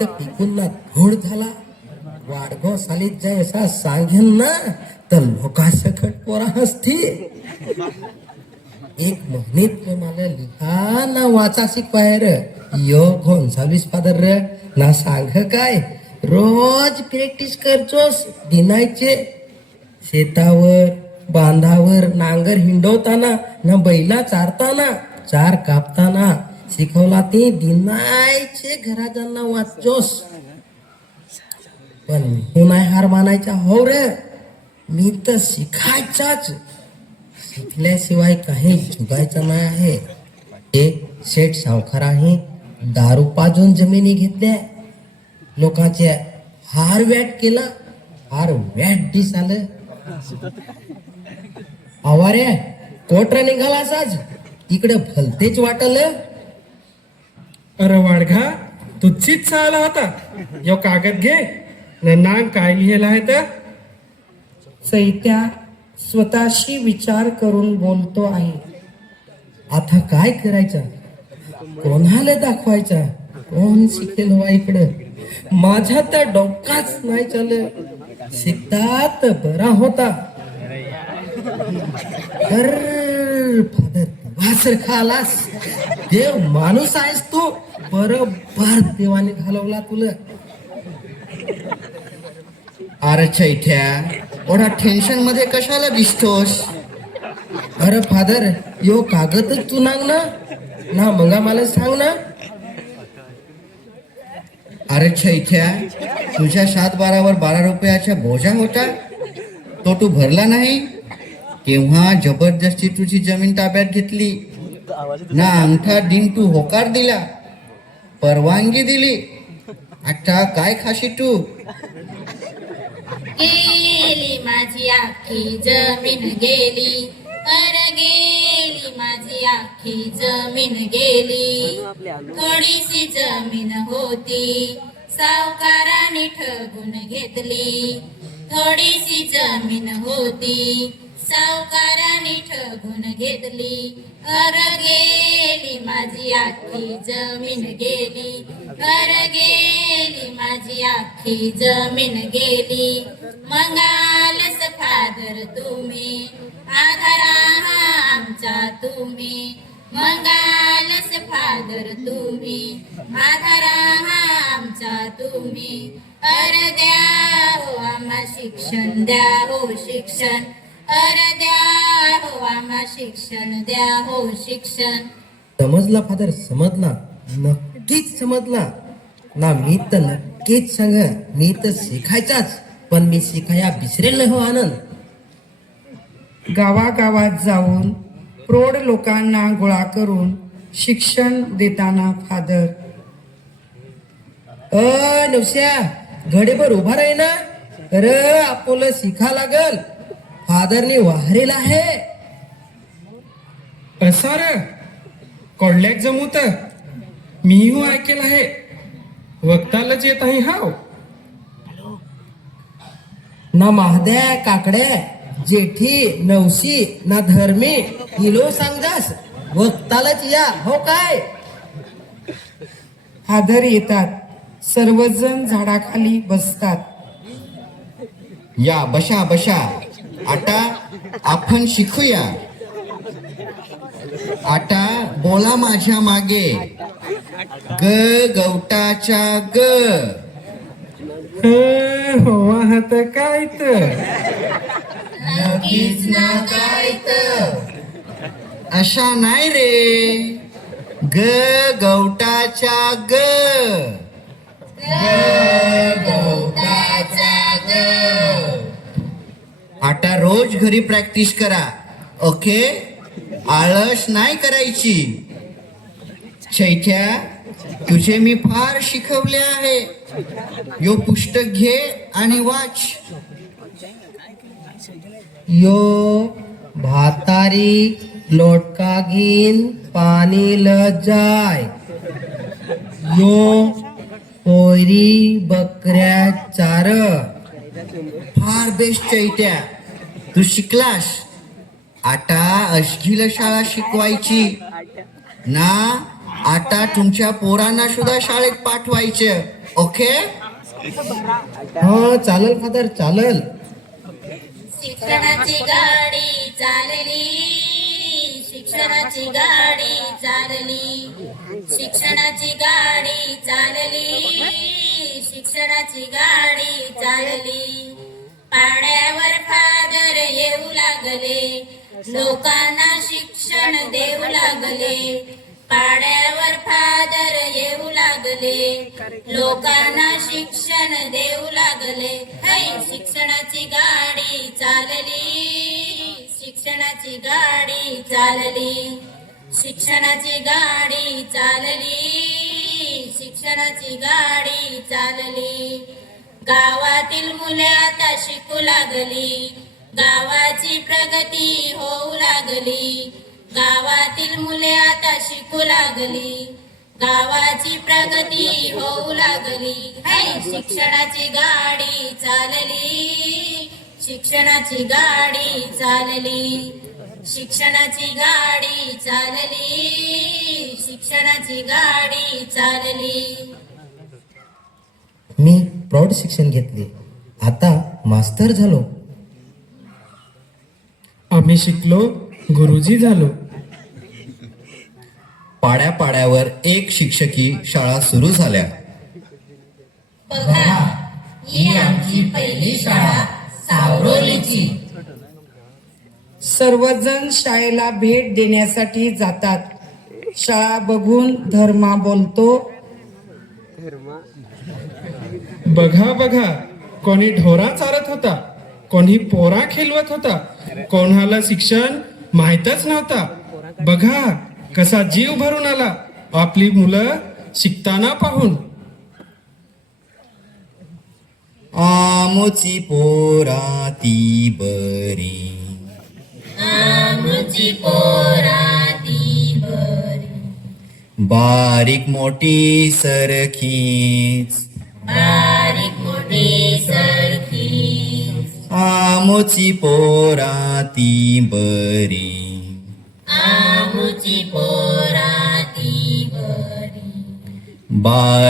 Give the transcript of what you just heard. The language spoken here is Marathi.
तर पिकून घोड झाला. वाडगाव सालीत जाय असा सांगेन ना तर लोका सकट पोरा हसती. एक महिनेत मला लिहा ना वाचा शिकवाय र यो गोन्सावीस फादर. र ना सांग काय? रोज प्रॅक्टिस करचोस दिनायचे. शेतावर बांधावर नांगर हिंडवताना ना बैला चारताना चार कापताना. शिकवला ते दिनायचे घराजांना वाचोस. पण मी नाही हार मानायचा हो रे. मी तर शिकायचाच. शिकल्याशिवाय काही चुकायचं नाही आहे. हे शेठ सावकार आहे दारू पाजून जमिनी घेतल्या. लोकांचे हार वॅट केला हार वॅट दिस आलं आवारे कोटर निघाला असाच इकडे भलतेच वाटल. अरे वाडघा तुझीच आला होता. यो कागद घे न काय लिहिला आहे तर? सैत्या स्वतःशी विचार करून बोलतो आहे. आता काय करायचं? कोणाला दाखवायचा? कोण शिकेल वा इकडं? माझ्या तर डोकाच नाही चाल शिकतात बरा होता. फादर वासर खालास देव माणूस आहेस तू. बरोबर देवाने घालवला तुला. अरे चैठ्या एवढा टेन्शनमध्ये कशाला दिसतोस अरे फादर यो कागदच तू नांग ना. ना मगा मला सांग ना. अरे छैठ्या तुझ्या सात बारावर बारा रुपयाचा बोजा होता तो तू भरला नाही? तेव्हा जबरदस्ती तुझी जमीन ताब्यात घेतली? ना अंगठा दिन तू होकार दिला. परवानगी दिली. आता काय खाशी तू? गेली माझी आखी जमीन गेली. अर गेली माझी आखी जमीन गेली. थोडीशी जमीन होती सावकाराने ठगून घेतली. थोडीशी जमीन होती सावकाराने ठगून घेतली. अर गेली माझी आखी जमीन गेली. अर गेली माझी आखी जमीन गेली. मंगालस फादर तुम्ही आधारा आमचा तुम्ही. मंगालस फादर तुम्ही आधारा आमचा तुम्ही. अर द्या हो आम्हा शिक्षण द्या हो शिक्षण. अर द्या हो आम्हा शिक्षण द्या हो शिक्षण. समजला फादर? समजला. नक्कीच समजला. ना मी तर नक्कीच सांग मी तर शिकायचाच पण मी शिकाया विसरेल नाही हो आनंद. गावागावात जाऊन प्रौढ लोकांना गोळा करून शिक्षण देताना फादर. अ नवश्या घडीभर उभा राही ना. अरे आपलं शिका लागल. फादरने वाहरेल आहे. असं रे कोडल्याक जमूत मी ऐकेल आहे. वक्तालाच येत आहे हाव. ना महाद्या काकड्या जेठी नवशी ना धर्मी हिलो सांगजास वक्तालाच या हो काय? फादर येतात सर्वजण झाडाखाली बसतात. या बशा बशा. आता आपण शिकूया. आता बोला माझ्या मागे. ग गवटाच्या ग. हं, हो आहात काय तर. लगीच ना काय तर अशा नाही रे. ग गवटाच्या ग. आता रोज घरी प्रॅक्टिस करा. ओके आळस नाही करायची. चैत्या तुझे मी फार शिकवले आहे. यो पुस्तक घे आणि वाच. यो भातारी लोटका घेईन पाणी ल जाय. यो पोरी बकऱ्या चार. फार बेस्ट चैत्या. तू शिकलास? आता अश्लील शाळा शिकवायची. ना आता तुमच्या पोरांना सुद्धा शाळेत पाठवायचं. ओके? हो चालेल फादर चालेल. शिक्षणाची गाडी चालली. शिक्षणाची गाडी चालली. शिक्षणाची गाडी चालली. शिक्षणाची गाडी चालली. पाड्यावर फादर येऊ लागले. लोकांना शिक्षण देऊ लागले. पाड्यावर फादर येऊ लागले. लोकांना शिक्षण देऊ लागले. शिक्षणाची गाडी चालली. शिक्षणाची गाडी चालली. शिक्षणाची गाडी चालली. शिक्षणाची गाडी चालली. गावातील मुले आता शिकू लागली. गावाची प्रगती होऊ लागली. गावातील मुले आता शिकू लागली. गावाची प्रगती होऊ लागली. शिक्षणाची गाडी चालली. शिक्षणाची गाडी चालली. शिक्षणाची गाडी चालली. शिक्षणाची गाडी चालली. मी प्रौढ शिक्षण घेतले. आता मास्तर झालो. आम्ही शिकलो गुरुजी झालो. पाड्या पाड्यावर एक शिक्षकी शाळा सुरू झाल्या. बघा ही आमची पहिली शाळा. सावरोलीची. सर्वजण शाळेला भेट देण्यासाठी जातात. शाळा बघून धर्मा बोलतो. बघा बघा कोणी ढोरा चारत होता कोणी पोरा खेळवत होता कोणाला शिक्षण माहीतच नव्हता. बघा कसा जीव भरून आला. आपली मुलं शिकताना पाहून. आमुची पोरा ती बरी. आमची पोराती बरी. बारीक मोठी सरखीच. बारीक मोठी सरखी आमुची पोरा ती बरी. आमची पोराती बरी. बाय